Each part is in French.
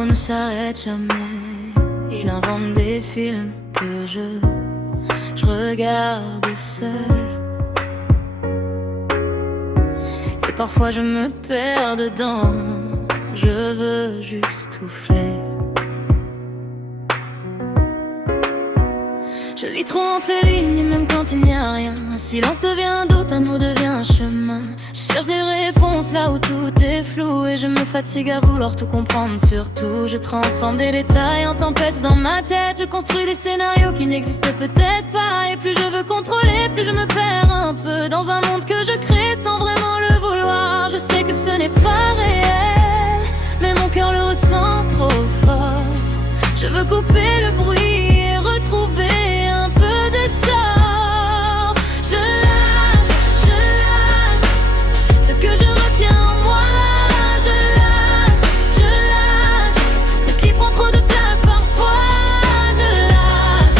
cerveau ne s'arrête jamais. Il invente des films que je regarde seul. Et parfois je me perds dedans. Je veux juste souffler. Je lis trop entre les lignes, même quand il n'y a rien. Un silence devient un doute, un mot devient un chemin. Je cherche des réponses là où tout est flou. Et je me fatigue à vouloir tout comprendre. Surtout, je transforme des détails en tempêtes dans ma tête. Je construis des scénarios qui n'existent peut-être pas. Et plus je veux contrôler, plus je me perds un peu dans un monde que je crée sans vraiment le vouloir. Je sais que ce n'est pas réel, mais mon cœur le ressent trop fort. Je veux couper le bruit et retrouver de sort. Je lâche ce que je retiens en moi. Je lâche ce qui prend trop de place parfois. Je lâche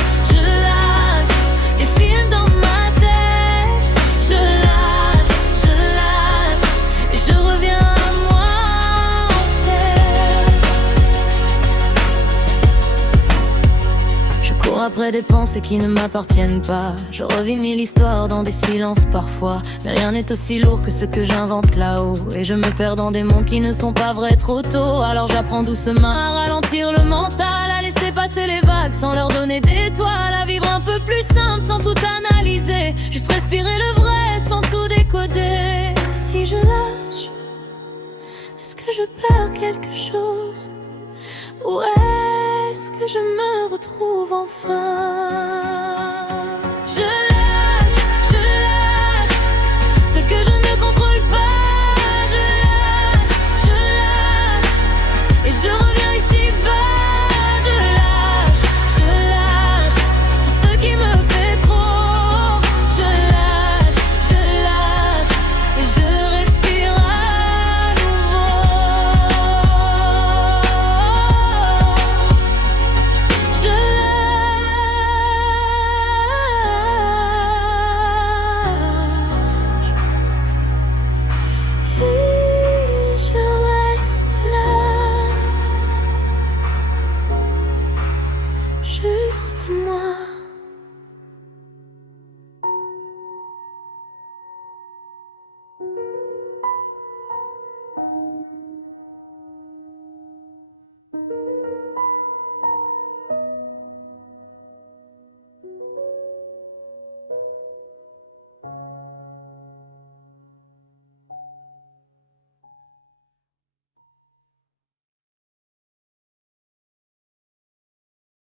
les films dans ma tête. Je lâche et je reviens à moi en fait. Je cours après des pensées qui ne m'appartiennent pas. Je revis mille histoires dans des silences parfois. Mais rien n'est aussi lourd que ce que j'invente là-haut. Et je me perds dans des mondes qui ne sont pas vrais trop tôt. Alors j'apprends doucement à ralentir le mental, à laisser passer les vagues sans leur donner d'étoiles, à vivre un peu plus simple sans tout analyser, juste respirer le vrai sans tout décoder. Si je lâche, est-ce que je perds quelque chose? Ou est-ce que je me retrouve enfin? Je lâche ce que je ne contrôle pas. Je lâche et je reviens ici bas. Je lâche tout ce qui me fait trop. Je lâche et je respire à nouveau. Juste moi.